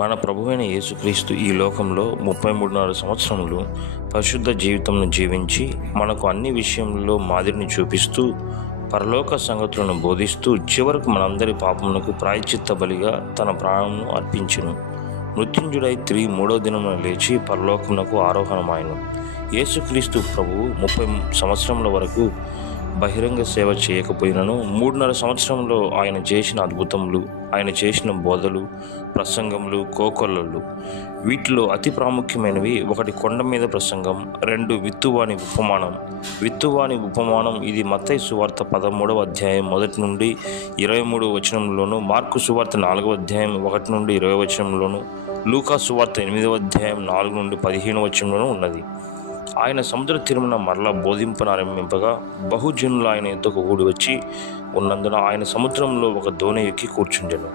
మన ప్రభువైన యేసుక్రీస్తు ఈ లోకంలో 33.5 సంవత్సరములు పరిశుద్ధ జీవితంను జీవించి మనకు అన్ని విషయంలో మాదిరిని చూపిస్తూ పరలోక సంగతులను బోధిస్తూ చివరకు మనందరి పాపమునకు ప్రాయశ్చిత్త బలిగా తన ప్రాణమును అర్పించెను. మృత్యుంజుడై తిరిగి 3వ దినమున లేచి పరలోకమునకు ఆరోహణమాయెను. యేసుక్రీస్తు ప్రభువు 30 సంవత్సరముల వరకు బహిరంగ సేవ చేయకపోయినను 3.5 సంవత్సరంలో ఆయన చేసిన అద్భుతములు, ఆయన చేసిన బోధలు, ప్రసంగములు, కోకొల్లలు. వీటిలో అతి ప్రాముఖ్యమైనవి: 1 కొండ మీద ప్రసంగం, 2 విత్తువాని ఉపమానం. ఇది మత్తయి సువార్త 13వ అధ్యాయం 1 నుండి 23వ వచనంలోను, మార్కు సువార్త 4వ అధ్యాయం 1 నుండి 20వ వచనంలోను, లూకా సువార్త 8వ అధ్యాయం 4 నుండి 15వ వచనంలోనూ ఉన్నది. ఆయన సముద్ర తీరమున మరలా బోధింపనారంభింపగా బహుజనులు ఆయన యొద్దకు కూడి వచ్చి ఉన్నందున ఆయన సముద్రంలో ఒక దోణి ఎక్కి కూర్చుండెను.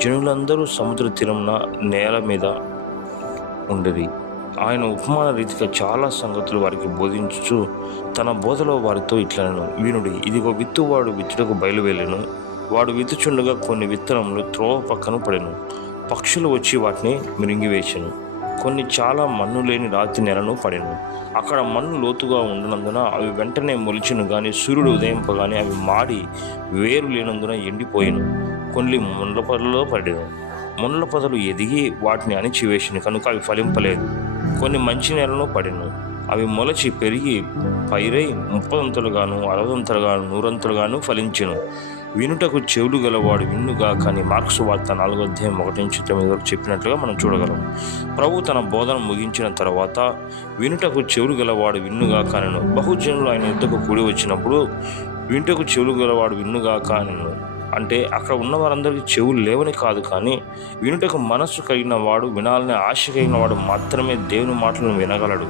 జనులందరూ సముద్ర తీరమున నేల మీద ఉండేది. ఆయన ఉపమాన రీతిగా చాలా సంగతులు వారికి బోధించుచు తన బోధలో వారితో ఇట్లనెను: వినుడి, ఇదిగో విత్తువాడు విత్తుటకు బయలువెళ్ళెను. వాడు విత్తుచుండగా కొన్ని విత్తనములు త్రోవ పక్కన పడెను. పక్షులు వచ్చి వాటిని మిరింగివేసెను. కొన్ని చాలా మన్ను లేని రాతి నెలను పడెను. అక్కడ మన్ను లోతుగా ఉండనందున అవి వెంటనే మొలిచెను, కానీ సూర్యుడు ఉదయింపగానే అవి మాడి వేరు లేనందున ఎండిపోయెను. కొన్ని ముళ్ళ పొదలలో పడెను. ముళ్ళ పొదలు ఎదిగి వాటిని అణిచివేసిను కనుక అవి ఫలింపలేదు. కొన్ని మంచి నేలను పడెను. అవి మొలచి పెరిగి పైరై 30 అంతలుగాను 60 అంతలుగాను 100 అంతలుగాను ఫలించెను. వినుటకు చెవులు గలవాడు విన్నుగా. కానీ మార్కు సువార్త 4వ అధ్యాయం 1-9 వరకు చెప్పినట్లుగా మనం చూడగలం. ప్రభు తన బోధన ముగించిన తర్వాత వినుటకు చెవులు గలవాడు విన్నుగా కానెను. బహుజనులు ఆయన యుద్ధకు కూడి వచ్చినప్పుడు వినుటకు చెవులు గలవాడు విన్నుగా కానెను అంటే అక్కడ ఉన్న వారందరికీ చెవులు లేవని కాదు, కానీ వినుటకు మనస్సు కలిగిన వాడు, వినాలని ఆశ కలిగిన వాడు మాత్రమే దేవుని మాటలను వినగలడు.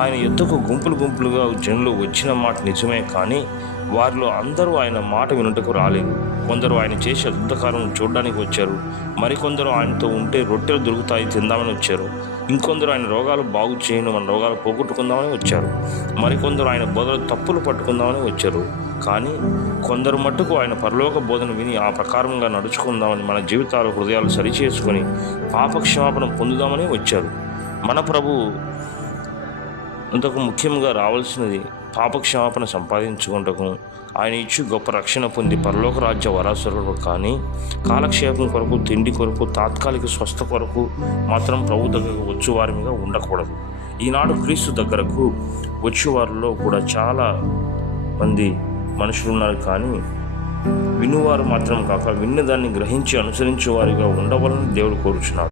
ఆయన యుద్ధకు గుంపులుగా జనులు వచ్చిన మాట నిజమే, కానీ వారిలో అందరూ ఆయన మాట వినుటకు రాలేదు. కొందరు ఆయన చేసే అద్భుతకారం చూడడానికి వచ్చారు. మరికొందరు ఆయనతో ఉంటే రొట్టెలు దొరుకుతాయి తిందామని వచ్చారు. ఇంకొందరు ఆయన రోగాలు బాగు చేయను, మన రోగాలు పోగొట్టుకుందామని వచ్చారు. మరికొందరు ఆయన బోధలు తప్పులు పట్టుకుందామని వచ్చారు. కానీ కొందరు మట్టుకు ఆయన పరలోక బోధన విని ఆ ప్రకారంగా నడుచుకుందామని, మన జీవితాలు హృదయాలు సరిచేసుకొని పాపక్షమాపణ పొందుదామని వచ్చారు. మన ప్రభు అంతకు ముఖ్యంగా రావాల్సినది పాపక్షమాపణ సంపాదించుకుంటకు, ఆయన ఇచ్చి గొప్ప రక్షణ పొంది పరలోక రాజ్య వారసులకు, కానీ కాలక్షేపం కొరకు, తిండి కొరకు, తాత్కాలిక స్వస్థ కొరకు మాత్రం ప్రభు దగ్గరకు వచ్చేవారిగా ఉండకూడదు. ఈనాడు క్రీస్తు దగ్గరకు వచ్చేవారిలో కూడా చాలా మంది మనుషులు ఉన్నారు, కానీ వినువారు మాత్రం కాక విన్నదాన్ని గ్రహించి అనుసరించే వారిగా ఉండవాలని దేవుడు కోరుచున్నాడు.